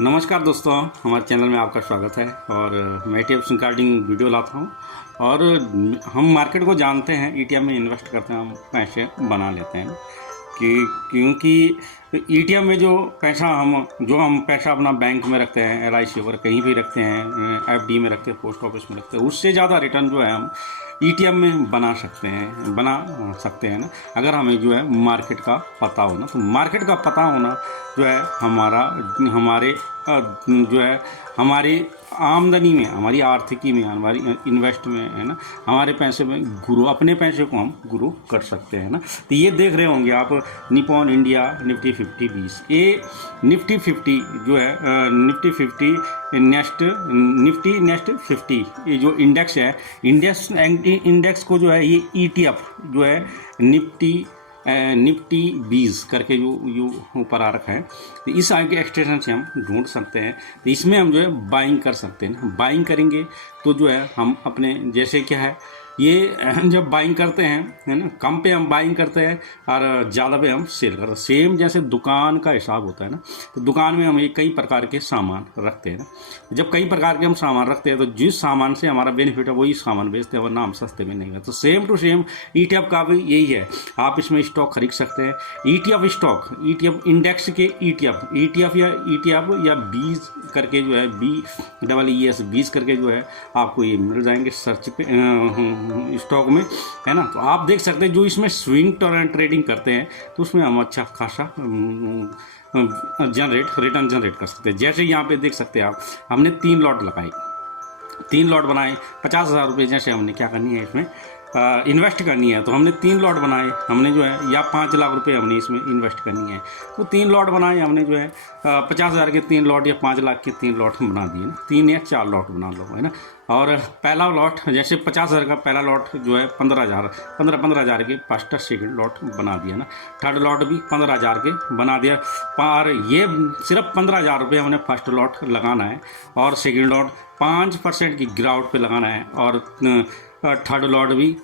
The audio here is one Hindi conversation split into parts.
नमस्कार दोस्तों, हमारे चैनल में आपका स्वागत है। और मैं ETF रिगार्डिंग वीडियो लाता हूँ। और हम मार्केट को जानते हैं, ETF में इन्वेस्ट करते हैं, हम पैसे बना लेते हैं कि क्योंकि ETF में जो हम पैसा अपना बैंक में रखते हैं, LIC वगैरह कहीं भी रखते हैं, FD में रखते हैं, पोस्ट ऑफिस में रखते हैं, उससे ज़्यादा रिटर्न जो है हम ETF में बना सकते हैं ना, अगर हमें जो है मार्केट का पता हो ना। तो मार्केट का पता होना जो है हमारे जो है हमारी आमदनी में, हमारी आर्थिकी में, हमारी इन्वेस्ट में है ना, हमारे पैसे में अपने पैसे को हम ग्रो कर सकते हैं ना। तो ये देख रहे होंगे आप, निपॉन इंडिया निफ्टी 50-20, ये निफ्टी 50 जो है निफ्टी नेक्स्ट 50, ये जो इंडेक्स है, इंडेक्स को जो है ये ETF जो है निफ्टी 20 करके जो ऊपर आ रखा है, तो इस आगे एक्सटेंशन से हम ढूंढ सकते हैं। तो इसमें हम जो है बाइंग कर सकते हैं। बाइंग करेंगे तो जो है हम अपने जैसे क्या है, ये जब बाइंग करते हैं है ना, कम पे हम बाइंग करते हैं और ज़्यादा पे हम सेल करते हैं। सेम जैसे दुकान का हिसाब होता है ना, तो दुकान में हम कई प्रकार के सामान रखते हैं ना। जब कई प्रकार के हम सामान रखते हैं तो जिस सामान से हमारा बेनिफिट है वही सामान बेचते हैं, वरना हम सस्ते में नहीं है। तो सेम टू सेम ETF का भी यही है। आप इसमें स्टॉक खरीद सकते हैं। ETF इंडेक्स के ETF या 20 करके जो है, BEES 20 करके जो है आपको ये मिल जाएंगे सर्च पे स्टॉक में, है ना। तो आप देख सकते हैं जो इसमें स्विंग ट्रेडिंग करते हैं तो उसमें हम अच्छा खासा रिटर्न जनरेट कर सकते हैं। जैसे यहाँ पे देख सकते हैं आप, हमने 3 लॉट लगाए, 3 लॉट बनाए, 50,000 रुपये जैसे हमने क्या करनी है इसमें इन्वेस्ट करनी है। तो हमने 3 लॉट बनाए, हमने जो है, या 5 लाख रुपए हमने इसमें इन्वेस्ट करनी है। तो 3 लॉट बनाए हमने जो है, 50,000 के 3 लॉट या 5 लाख के 3 लॉट बना दिए ना, 3 या 4 लॉट बना लो, है ना। और पहला लॉट जैसे 50,000 का पहला लॉट जो है 15,000 के फर्स्ट सेकंड लॉट बना दिया ना। थर्ड लॉट भी 15,000 के बना दिया। और ये सिर्फ 15,000 रुपये हमने फर्स्ट लॉट लगाना है, और सेकंड लॉट 5% की गिरावट पे लगाना है, और थर्ड लॉट भी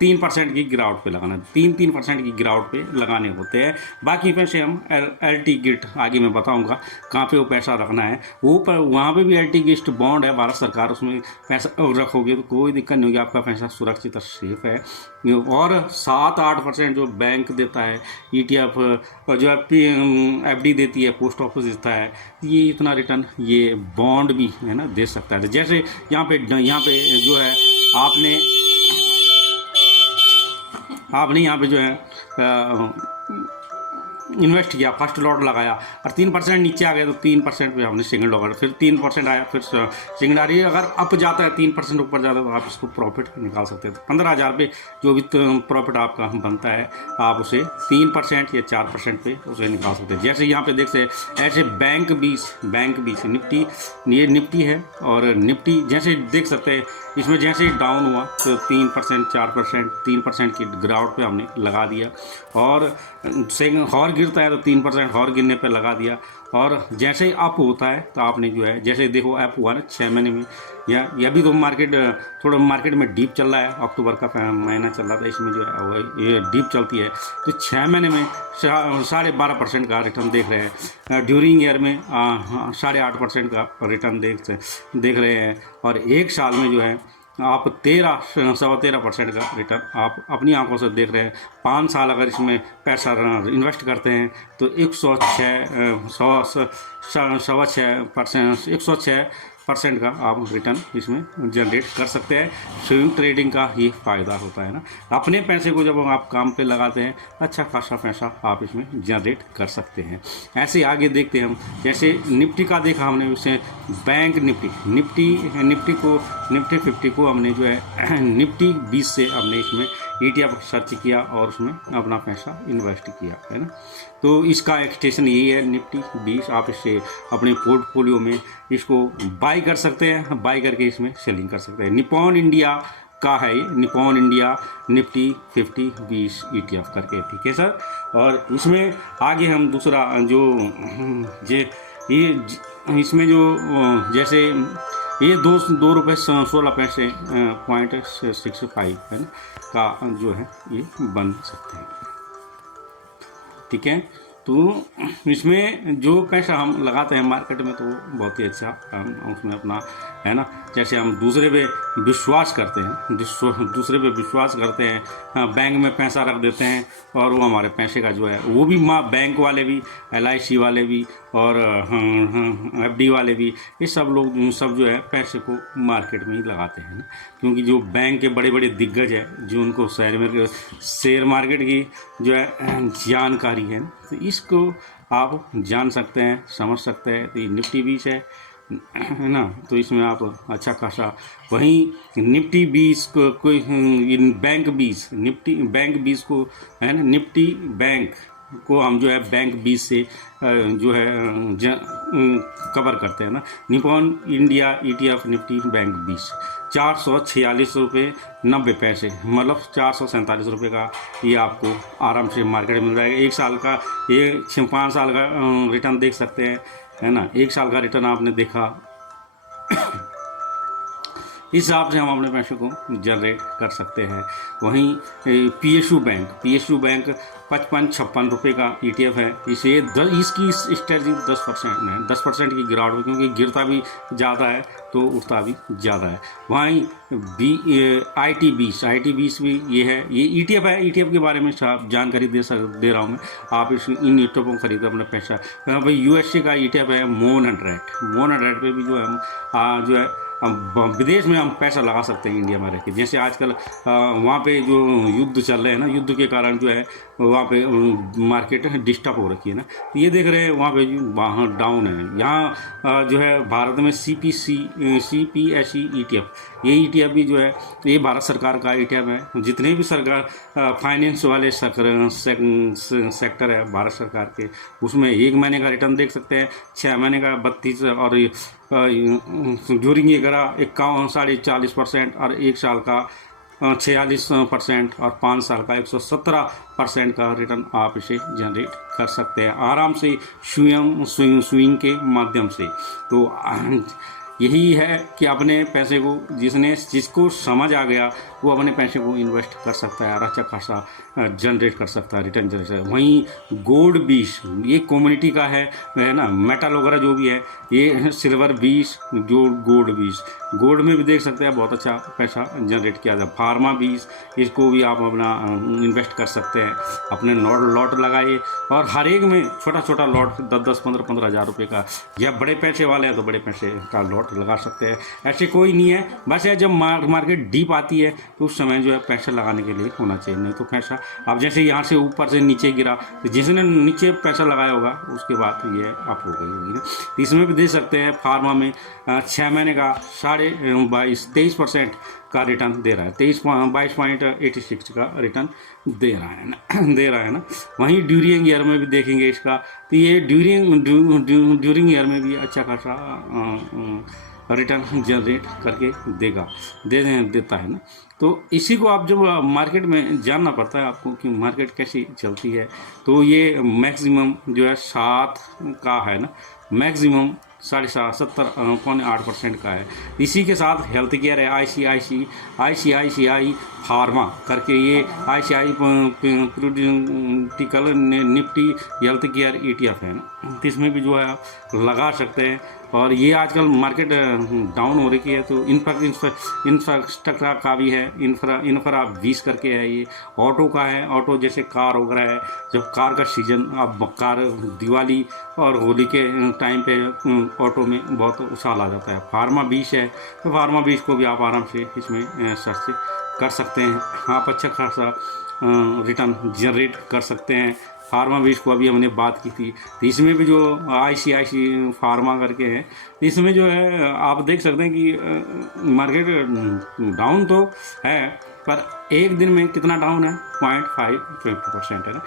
3% की गिरावट पे लगाना है। 3% की गिरावट पे लगाने होते हैं। बाकी पैसे हम LT गिफ्ट आगे मैं बताऊंगा कहाँ पे वो पैसा रखना है। वहाँ पे भी LT गिफ्ट बॉन्ड है भारत सरकार, उसमें पैसा रखोगे तो कोई दिक्कत नहीं होगी, आपका पैसा सुरक्षित और सेफ है। और 7-8% जो बैंक देता है, ETF जो FD देती है, पोस्ट ऑफिस देता है, ये इतना रिटर्न ये बॉन्ड भी है ना दे सकता है। जैसे यहाँ पे जो है आपने यहाँ पे जो है इन्वेस्ट किया, फर्स्ट लॉट लगाया और 3% नीचे आ गया, तो 3% पे हमने सेकंड लॉट, फिर 3% आया, फिर सेकंड आ रही है। अगर अप जाता है 3% ऊपर जाता है तो आप इसको प्रॉफिट निकाल सकते हैं। तो 15,000 पे जो भी प्रॉफिट आपका बनता है, आप उसे 3% या 4% पे उसे निकाल सकते हैं। जैसे यहाँ पे देख सकते ऐसे बैंक 20 निफ्टी है, और निफ्टी जैसे देख सकते हैं इसमें जैसे ही डाउन हुआ तो 3%, 4%, 3% की गिरावट पे हमने लगा दिया, और और गिरता है तो 3% और गिरने पे लगा दिया। और जैसे ही अप होता है तो आपने जो है, जैसे देखो अप हुआ ना 6 महीने में, या अभी तो थोड़ा मार्केट में डीप चल रहा है, अक्टूबर का महीना चल रहा था, इसमें जो है ये डीप चलती है। तो 6 महीने में 12.5% का रिटर्न देख रहे हैं। ड्यूरिंग ईयर में 8.5% का रिटर्न देख रहे हैं। और 1 साल में जो है आप 13-13.5% का रिटर्न आप अपनी आंखों से देख रहे हैं। 5 साल अगर इसमें पैसा इन्वेस्ट करते हैं तो 106% का आप रिटर्न इसमें जनरेट कर सकते हैं। स्विंग ट्रेडिंग का ये फ़ायदा होता है ना। अपने पैसे को जब आप काम पे लगाते हैं, अच्छा खासा पैसा आप इसमें जनरेट कर सकते हैं। ऐसे आगे देखते हैं हम, जैसे निफ्टी का देखा हमने, उससे बैंक निफ्टी 50 को हमने जो है निफ्टी 20 से हमने इसमें ETF सर्च किया और उसमें अपना पैसा इन्वेस्ट किया, है ना। तो इसका एक्सटेंशन यही है निफ्टी 20। आप इसे अपने पोर्टफोलियो में इसको बाई कर सकते हैं, बाई करके इसमें सेलिंग कर सकते हैं। निपॉन इंडिया का है ये, निपॉन इंडिया निफ्टी 50-20 ETF करके, ठीक है सर। और इसमें आगे हम दूसरा जो ये इसमें जो जैसे ये 2 रुपये 16 पैसे .65 है ना का जो है ये बन सकते हैं, ठीक है। तो इसमें जो पैसा हम लगाते हैं मार्केट में तो वो बहुत ही अच्छा हम उसमें अपना है ना, जैसे हम दूसरे पे विश्वास करते हैं, दूसरे पे विश्वास करते हैं, हाँ, बैंक में पैसा रख देते हैं और वो हमारे पैसे का जो है वो भी बैंक वाले भी, LIC वाले भी और FD वाले भी, ये सब लोग सब जो है पैसे को मार्केट में ही लगाते हैं ना, क्योंकि जो बैंक के बड़े बड़े दिग्गज है जो उनको शेयर मार्केट की जो है जानकारी है, तो इसको आप जान सकते हैं, समझ सकते हैं। तो ये निफ्टी 20 है ना, तो इसमें आप अच्छा खासा, वहीं निफ्टी 20 को कोई बैंक 20 निफ्टी बैंक 20 को है ना, निफ्टी बैंक को हम जो है बैंक 20 से जो है कवर करते हैं ना। Nippon India ETF Nifty bank 20 446 रुपये 90 पैसे, मतलब 447 रुपये का ये आपको आराम से मार्केट में मिल जाएगा। 1 साल का, ये 5 साल का रिटर्न देख सकते हैं, है ना। 1 साल का रिटर्न आपने देखा, इस हिसाब से हम अपने पैसे को जनरेट कर सकते हैं। वहीं PSU बैंक 55-56 रुपये का ETF है। इसे इसकी स्ट्रेटजी 10% है, 10% की गिरावट हुई, क्योंकि गिरता भी ज़्यादा है तो उठता भी ज़्यादा है। वहीं IT 20 भी ये है, ये ETF है। ETF के बारे में जानकारी दे रहा हूँ मैं, आप इन ETF को खरीदो अपना पैसा। भाई USA का ETF है मोन 100 पे भी जो है जो है विदेश में हम पैसा लगा सकते हैं इंडिया में रह के। जैसे आजकल वहाँ पे जो युद्ध चल रहे हैं ना, युद्ध के कारण जो है वहाँ पे मार्केट डिस्टर्ब हो रखी है ना, तो ये देख रहे हैं वहाँ पे वहाँ डाउन है। यहाँ जो है भारत में CPSE ETF, ये ETF भी जो है ये भारत सरकार का ETF है। जितने भी सरकार फाइनेंस वाले सेक्टर है भारत सरकार के, उसमें 1 महीने का रिटर्न देख सकते हैं, 6 महीने का 32 और ड्यूरिंग ये करा 41-40% और 1 साल का 46% और 5 साल का 117% का रिटर्न आप इसे जनरेट कर सकते हैं आराम से स्विंग के माध्यम से। तो यही है कि अपने पैसे को जिसको समझ आ गया वो अपने पैसे को इन्वेस्ट कर सकता है और अच्छा खासा जनरेट कर सकता है, रिटर्न जनरेट कर। वहीं गोल्ड 20 ये कम्युनिटी का है ना, मेटल वगैरह जो भी है, ये सिल्वर 20 जो गोल्ड 20, गोल्ड में भी देख सकते हैं बहुत अच्छा पैसा जनरेट किया जाए। फार्मा 20, इसको भी आप अपना इन्वेस्ट कर सकते हैं, अपने लॉट लगाइए और हर एक में छोटा छोटा लॉट 10-10, 15-15 हज़ार रुपये का, या बड़े पैसे वाले हैं तो बड़े पैसे का लॉट लगा सकते हैं। ऐसे कोई नहीं है, बस जब मार्केट डीप आती है तो उस समय जो है पैसा लगाने के लिए होना चाहिए, नहीं तो पैसा अब जैसे यहाँ से ऊपर से नीचे गिरा तो जिसने नीचे पैसा लगाया होगा उसके बाद ये अप हो गई होगी ना। तो इसमें भी दे सकते हैं, फार्मा में 6 महीने का 23% का रिटर्न दे रहा है, 22.86 का रिटर्न दे रहा है ना। वहीं ड्यूरिंग ईयर में भी देखेंगे इसका, तो ये ड्यूरिंग ईयर में भी अच्छा खासा रिटर्न जनरेट करके देता है ना। तो इसी को आप जब मार्केट में जानना पड़ता है आपको कि मार्केट कैसी चलती है, तो ये मैक्सिमम जो है 7 का है ना, मैक्सिमम 70.8% का है। इसी के साथ हेल्थ केयर है, ICICI फार्मा करके, ये ICICI Prudential Nifty health care ETF है ना, इसमें भी जो है आप लगा सकते हैं। और ये आजकल मार्केट डाउन हो रही है तो इंफ्रास्ट्रक्चर का भी है, इंफ्रा 20 करके है, ये ऑटो का है, ऑटो जैसे कार वगैरह है, जब कार का सीजन, अब कार दिवाली और होली के टाइम पे ऑटो में बहुत उछाल आ जाता है। फार्मा 20 है, तो फार्मा 20 को भी आप आराम से इसमें सर्च कर सकते हैं, आप अच्छा खासा रिटर्न जनरेट कर सकते हैं। फार्मा 20 को अभी हमने बात की थी, तो इसमें भी जो ICICI फार्मा करके है, तो इसमें जो है आप देख सकते हैं कि मार्केट डाउन तो है, पर एक दिन में कितना डाउन है, 0.5% है ना।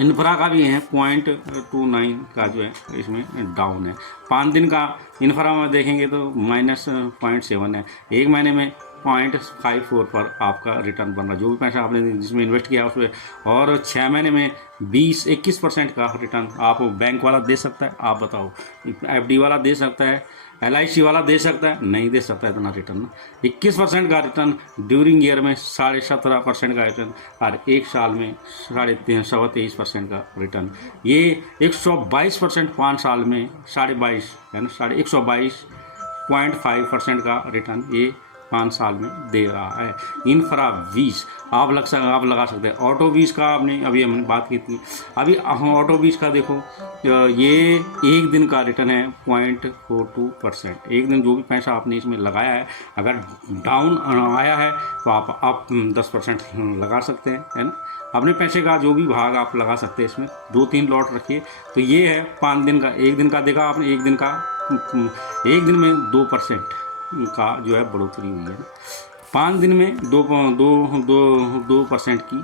इंफ्रा का भी है 0.29 का जो है इसमें डाउन है। 5 दिन का इंफ्रा में देखेंगे तो -0.7 है, 1 महीने में 6.54 पर आपका रिटर्न बन रहा है। जो भी पैसा आपने जिसमें इन्वेस्ट किया उसमें, और 6 महीने में 20-21% का रिटर्न आप बैंक वाला दे सकता है। आप बताओ, FD वाला दे सकता है, LIC वाला दे सकता है? नहीं दे सकता इतना रिटर्न ना। 21% का रिटर्न ड्यूरिंग ईयर में, 17.5% का रिटर्न, और एक साल में 23.5% का रिटर्न। ये 122% 5 साल में, 22.5 है ना, 122.5% का रिटर्न ये 5 साल में दे रहा है। इंफ्रा 20 आप लगा सकते हैं। ऑटो 20 का आपने अभी हमने बात की थी। अभी ऑटो 20 का देखो, ये एक दिन का रिटर्न है 0.42%। एक दिन जो भी पैसा आपने इसमें लगाया है, अगर डाउन आया है तो आप 10% लगा सकते हैं, है ना। अपने पैसे का जो भी भाग आप लगा सकते हैं इसमें। 2-3 लॉट रखिए। तो ये है 5 दिन का। एक दिन का देखा आपने, एक दिन में 2% का जो है बढ़ोतरी हुई है ना। 5 दिन में 2% की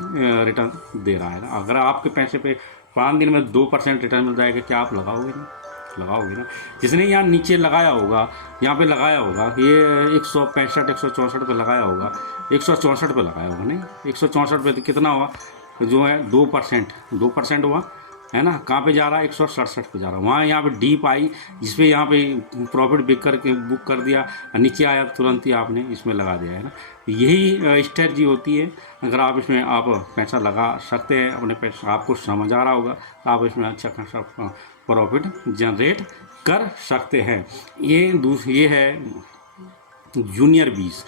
रिटर्न दे रहा है ना। अगर आपके पैसे पे 5 दिन में 2% रिटर्न मिल जाएगा, क्या आप लगाओगे ना। जिसने यहाँ नीचे लगाया होगा, यहाँ पे लगाया होगा, ये 165-164 पे लगाया होगा, 164 पे लगाया होगा, नहीं 164 पे। तो कितना हुआ जो है 2% हुआ, है ना। कहाँ पे जा रहा है? 167 पे जा रहा है। वहाँ यहाँ पे डीप आई, जिसपे यहाँ पे प्रॉफिट बुक कर दिया, नीचे आया तुरंत ही आपने इसमें लगा दिया, है ना। यही स्ट्रेटजी होती है। अगर आप इसमें आप पैसा लगा सकते हैं, अपने पैसा आपको समझ आ रहा होगा, आप इसमें अच्छा खासा प्रॉफिट जनरेट कर सकते हैं। ये है जूनियर 20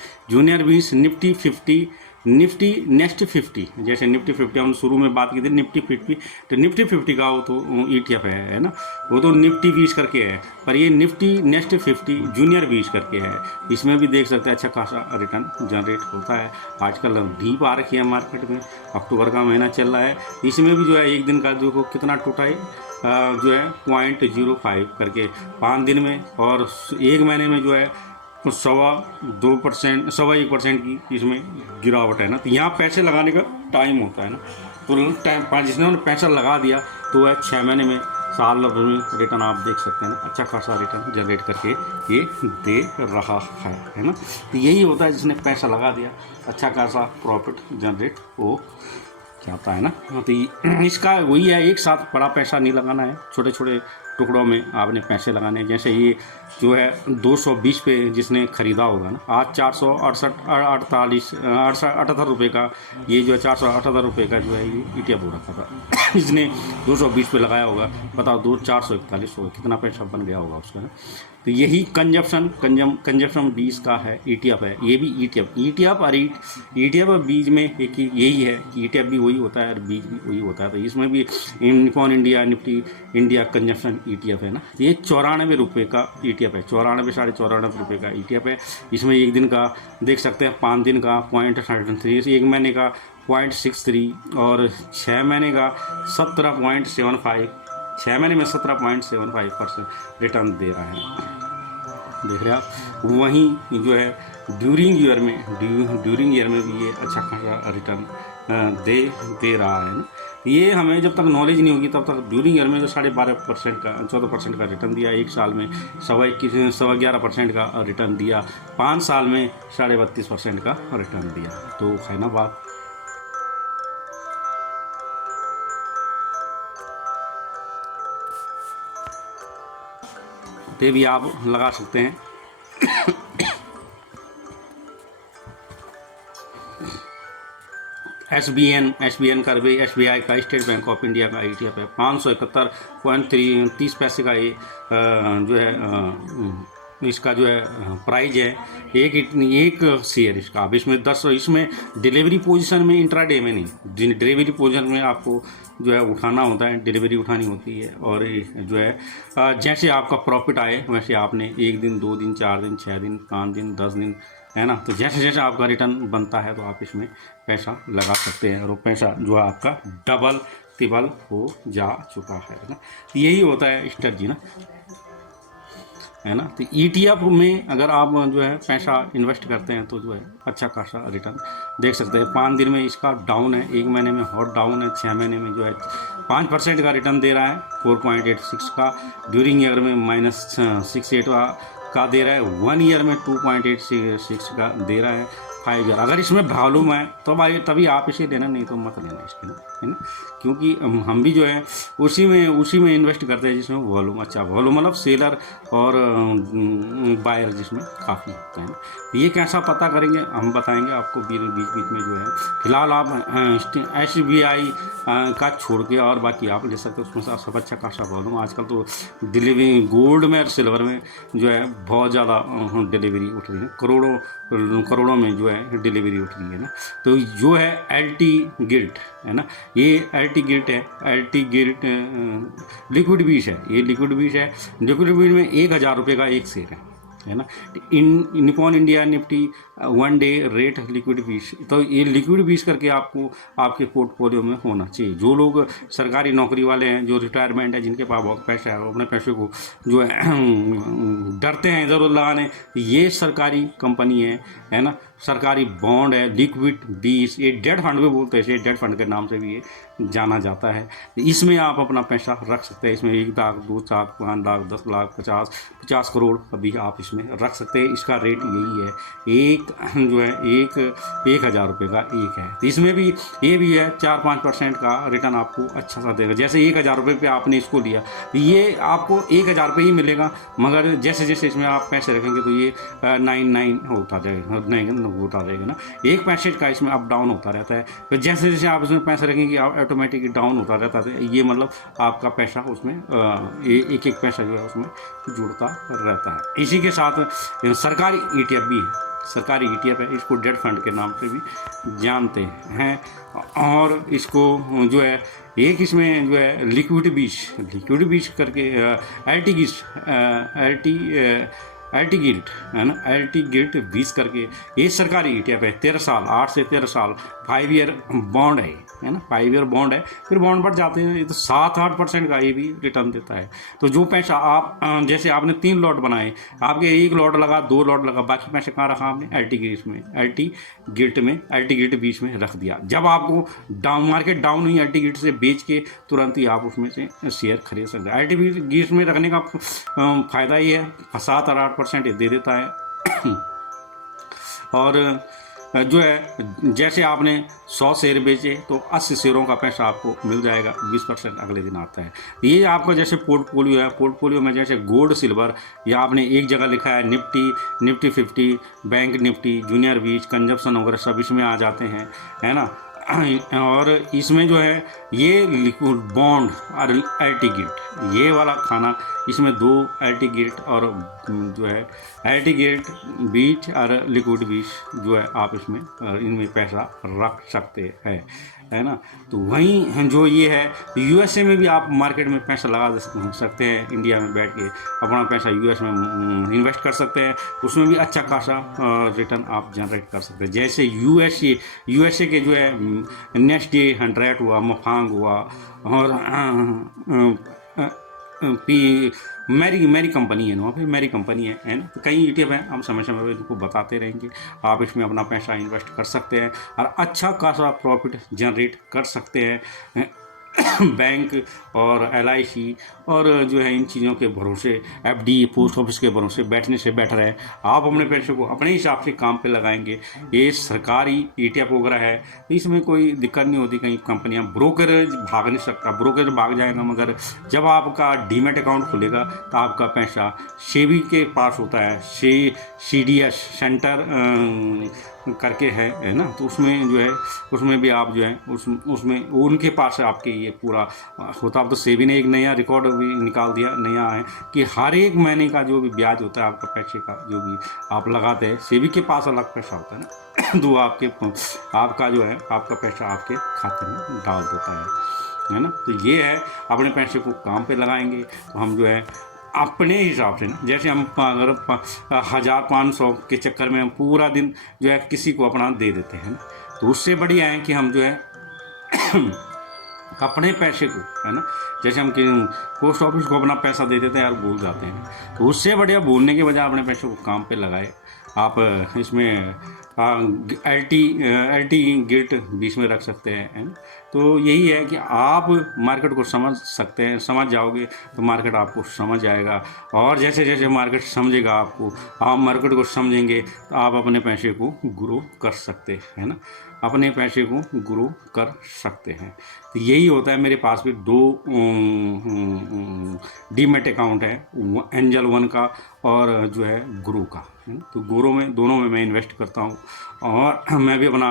निफ्टी 50, निफ्टी नेक्स्ट 50। जैसे निफ्टी 50 हम शुरू में बात की थी, निफ्टी 50, तो निफ्टी 50 का वो तो ETF है ना। वो तो निफ्टी 20 करके है, पर ये निफ्टी नेक्स्ट 50 जूनियर 20 करके है। इसमें भी देख सकते हैं अच्छा खासा रिटर्न जनरेट होता है। आजकल डीप आ रखी है मार्केट में, अक्टूबर का महीना चल रहा है। इसमें भी जो है एक दिन का देखो कितना टूटा है, जो है 0.05 करके 5 दिन में, और एक महीने में जो है 1% की इसमें गिरावट है ना। तो यहाँ पैसे लगाने का टाइम होता है ना। तो जिसने पैसा लगा दिया तो वह 6 महीने में, साल में रिटर्न आप देख सकते हैं ना, अच्छा खासा रिटर्न जनरेट करके ये दे रहा है ना। तो यही होता है, जिसने पैसा लगा दिया अच्छा खासा प्रॉफिट जनरेट हो जाता है ना। तो इसका वही है, एक साथ बड़ा पैसा नहीं लगाना है, छोटे छोटे टुकड़ों में आपने पैसे लगाने हैं। जैसे ये जो है 220 पे जिसने ख़रीदा होगा ना, आज 478 रुपये का, ये जो है 478 रुपये का जो है ये ETF हो रखा था। इसने 220 पे लगाया होगा, बताओ 441 होगा, कितना पैसा बन गया होगा उसका। तो यही कंजप्शन 20 का है, ETF है। ये भी ETF और ETF बीज में एक ही यही है कि ETF भी वही होता है और बीज भी वही होता है। तो इसमें भी Nippon India Nifty India consumption ETF है ना। ये 94 रुपये का ETF है, 94-94.5 रुपये का ETF है। इसमें एक दिन का देख सकते हैं, 5 दिन का 0.33, एक महीने का 0.63, और 6 महीने का 17.75, 6 महीने में 17.75% रिटर्न दे रहा है। देख रहे हैं आप। वहीं जो है ड्यूरिंग ईयर में भी ये अच्छा खासा रिटर्न दे रहा है ना। ये हमें जब तक नॉलेज नहीं होगी तब तक ड्यूरिंग ईयर में जो 12.5% का 14% का रिटर्न दिया, एक साल में 11.5% का रिटर्न दिया, 5 साल में 32.5% का रिटर्न दिया। तो है ना बात। ये भी आप लगा सकते हैं। SBN का भी, SBI का, स्टेट बैंक ऑफ इंडिया का ETF है। 571.30 पैसे का ये जो है इसका जो है प्राइज है, एक शेयर इसका। अब इसमें 10, इसमें डिलीवरी पोजीशन में, इंट्राडे में नहीं, डिलीवरी पोजीशन में आपको जो है उठाना होता है, डिलीवरी उठानी होती है। और जो है जैसे आपका प्रॉफिट आए वैसे आपने 1 दिन 2 दिन 4 दिन 6 दिन 5 दिन 10 दिन, है ना। तो जैसे जैसे आपका रिटर्न बनता है तो आप इसमें पैसा लगा सकते हैं, और वो पैसा जो है आपका डबल ट्रिपल हो जा चुका है ना। यही होता है स्ट्रेटजी ना, है ना। तो ETF में अगर आप जो है पैसा इन्वेस्ट करते हैं तो जो है अच्छा खासा रिटर्न देख सकते हैं। 5 दिन में इसका डाउन है, 1 महीने में हॉट डाउन है, 6 महीने में जो है 5% का रिटर्न दे रहा है, 4.86 का। ड्यूरिंग ईयर में -68 का दे रहा है, 1 ईयर में 2.86 का दे रहा है, 5 ईयर। अगर इसमें वॉल्यूम है तो भाई तभी आप इसे लेना, नहीं तो मत लेना इसके, है ना। क्योंकि हम भी जो है उसी में इन्वेस्ट करते हैं जिसमें वॉल्यूम अच्छा, वॉल्यूम मतलब सेलर और बायर जिसमें काफ़ी होता है ना। ये कैसा पता करेंगे हम बताएंगे आपको बीच बीच में जो है। फिलहाल आप SBI का छोड़ के और बाकी आप ले सकते हो, उसमें सब अच्छा खासा वॉल्यूम। आजकल तो डिलीवरी गोल्ड में और सिल्वर में जो है बहुत ज़्यादा डिलीवरी उठ रही है, करोड़ों में जो है डिलीवरी उठ रही है ना। तो जो है LT गिल्ट है ना, ये LT गिल्ट है, LT गिल्ट लिक्विड बीज है, ये लिक्विड बीज है। लिक्विड बीज में 1,000 रुपये का एक शेयर है ना। Nippon India Nifty 1 day rate liquid बीज, तो ये लिक्विड बीज करके आपको आपके पोर्टफोलियो में होना चाहिए। जो लोग सरकारी नौकरी वाले हैं, जो रिटायरमेंट है, जिनके पास बहुत पैसा है, वो अपने पैसे को जो है डरते हैं इधर उधर लगाने, ये सरकारी कंपनी है ना, सरकारी बॉन्ड है, लिक्विड बीज, ये डेट फंड भी बोलते हैं, डेट फंड के नाम से भी ये जाना जाता है। इसमें आप अपना पैसा रख सकते हैं। इसमें 1 लाख 2 लाख 5 लाख 10 लाख 50 करोड़ अभी आप इसमें रख सकते हैं। इसका रेट यही है, एक जो है 1,000 रुपये का एक है। तो इसमें भी ये भी है 4-5% का रिटर्न आपको अच्छा सा देगा। जैसे 1,000 रुपये पे आपने इसको लिया, ये आपको 1,000 रुपये ही मिलेगा, मगर जैसे जैसे इसमें आप पैसे रखेंगे तो ये 9 होता जाएगा, 9 होता जाएगा ना। 1 पैसे का इसमें अप डाउन होता रहता है। तो जैसे जैसे आप इसमें पैसे रखेंगे ऑटोमेटिक डाउन होता रहता है। ये मतलब आपका पैसा उसमें एक पैसा जो है उसमें जुड़ता रहता है। इसी के साथ सरकारी ETF भी है, सरकारी ETF है, इसको डेट फंड के नाम से भी जानते हैं। और इसको जो है एक इसमें जो है लिक्विड बीज करके LT गिल्ट है ना, LT गिल्ट 20 करके ये सरकारी ETF है। 13 साल 8 से 13 साल 5 ईयर बॉन्ड है ना, 5 ईयर बॉन्ड है। फिर बॉन्ड बढ़ जाते हैं, ये तो 7-8% का ये भी रिटर्न देता है। तो जो पैसा आप जैसे आपने 3 लॉट बनाए, आपके 1 लॉट लगा, 2 लॉट लगा, बाकी पैसे कहाँ रखा आपने? LT गिल्ट बीच में रख दिया। जब आपको मार्केट डाउन हुई, LT गिल्ट से बेच के तुरंत ही आप उसमें से शेयर खरीद सकते हैं। LT गिल्ट में रखने का फ़ायदा ये है 7-8% दे देता है। और जो है जैसे आपने 100 शेयर बेचे तो 80 शेयरों का पैसा आपको मिल जाएगा, 20% अगले दिन आता है। ये आपका जैसे पोर्टफोलियो है, पोर्टफोलियो में जैसे गोल्ड सिल्वर, या आपने एक जगह लिखा है निफ्टी 50, बैंक निफ्टी, जूनियर बीज, कंजप्शन वगैरह सब इसमें आ जाते हैं, है ना। और इसमें जो है ये लिक्विड बॉन्ड और LT गिल्ट, ये वाला खाना, इसमें 2 LT गिल्ट और जो है LT गिल्ट बीज और लिक्विड बीज जो है आप इसमें इनमें पैसा रख सकते हैं, है ना। तो वहीं जो ये है USA में भी आप मार्केट में पैसा लगा सकते हैं। इंडिया में बैठ के अपना पैसा US में इन्वेस्ट कर सकते हैं, उसमें भी अच्छा खासा रिटर्न आप जनरेट कर सकते हैं। जैसे USA के जो है Nifty 100 हुआ, मफांग हुआ, और मेरी कंपनी है ना, फिर मेरी कंपनी है ना। तो कई ETF हैं, हम समय समय पर इनको बताते रहेंगे। आप इसमें अपना पैसा इन्वेस्ट कर सकते हैं और अच्छा खासा प्रॉफिट जनरेट कर सकते हैं। बैंक और LIC और जो है इन चीज़ों के भरोसे, FD पोस्ट ऑफिस के भरोसे बैठने से बेटर है आप अपने पैसे को अपने हिसाब से काम पे लगाएंगे। ये सरकारी ETF वगैरह है, इसमें कोई दिक्कत नहीं होती। कहीं कंपनियां, ब्रोकर भाग नहीं सकता, ब्रोकर भाग जाएगा, मगर जब आपका डीमैट अकाउंट खुलेगा तो आपका पैसा सेबी के पास होता है। CDS सेंटर करके है ना। तो उसमें जो है उसमें भी आप जो है उसमें उनके पास आपके ये पूरा होता। अब तो सेबी ने एक नया रिकॉर्ड भी निकाल दिया, नया है कि हर एक महीने का जो भी ब्याज होता है आपका पैसे का जो भी आप लगाते हैं, सेबी के पास अलग पैसा होता है ना। तो आपका जो है आपका पैसा आपके खाते में डाल देता है ना। तो ये है, अपने पैसे को काम पे लगाएंगे तो हम जो है अपने हिसाब से ना, जैसे हम अगर 1500 के चक्कर में हम पूरा दिन जो है किसी को अपना दे देते हैं ना, तो उससे बढ़िया है कि हम जो है अपने पैसे को, है ना, जैसे हम पोस्ट ऑफिस को अपना पैसा दे देते हैं यार, भूल जाते हैं। तो उससे बढ़िया भूलने के बजाय अपने पैसे को काम पे लगाए। आप इसमें LT गिल्ट बीच में रख सकते हैं, तो यही है कि आप मार्केट को समझ सकते हैं, समझ जाओगे तो मार्केट आपको समझ आएगा, और जैसे जैसे मार्केट समझेगा आपको, आप मार्केट को समझेंगे तो आप अपने पैसे को ग्रो कर सकते हैं ना, अपने पैसे को ग्रो कर सकते हैं। तो यही होता है। मेरे पास भी 2 डीमैट अकाउंट है, एंजल वन का और जो है ग्रो का, है ना। तो ग्रो में, दोनों में मैं इन्वेस्ट करता हूँ, और मैं भी अपना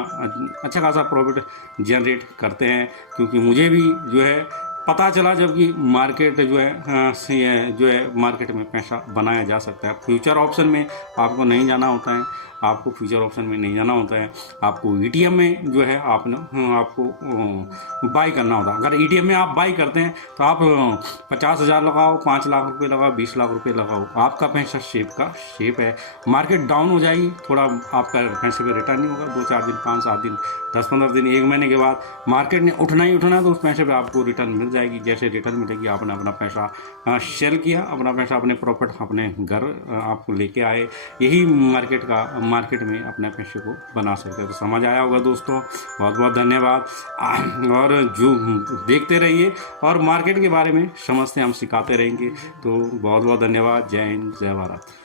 अच्छा खासा प्रॉफिट जनरेट करते हैं, क्योंकि मुझे भी जो है पता चला जबकि मार्केट जो है जो है मार्केट में पैसा बनाया जा सकता है। फ्यूचर ऑप्शन में आपको नहीं जाना होता है, आपको फ्यूचर ऑप्शन में नहीं जाना होता है, आपको ईटीएम में जो है आपने आपको बाई करना होता है। अगर ईटीएम में आप बाई करते हैं तो आप 50,000 लगाओ, 5 लाख रुपए लगाओ, 20 लाख रुपए लगाओ, आपका पैसा शेप का शेप है। मार्केट डाउन हो जाएगी, थोड़ा आपका पैसे पे रिटर्न नहीं होगा, 2-4 दिन, 5-7 दिन, 10-15 दिन, 1 महीने के बाद मार्केट ने उठना ही उठना, तो उस पैसे पे आपको रिटर्न मिल जाएगी। जैसे रिटर्न मिलेगी, आपने अपना पैसा सेल किया, अपना पैसा, अपने प्रॉफिट अपने घर आपको लेके आए। यही मार्केट में अपने पैसे को बना सकते हैं। तो समझ आया होगा दोस्तों, बहुत बहुत धन्यवाद। और जो देखते रहिए, और मार्केट के बारे में समझते हम सिखाते रहेंगे। तो बहुत बहुत धन्यवाद। जय हिंद, जय भारत।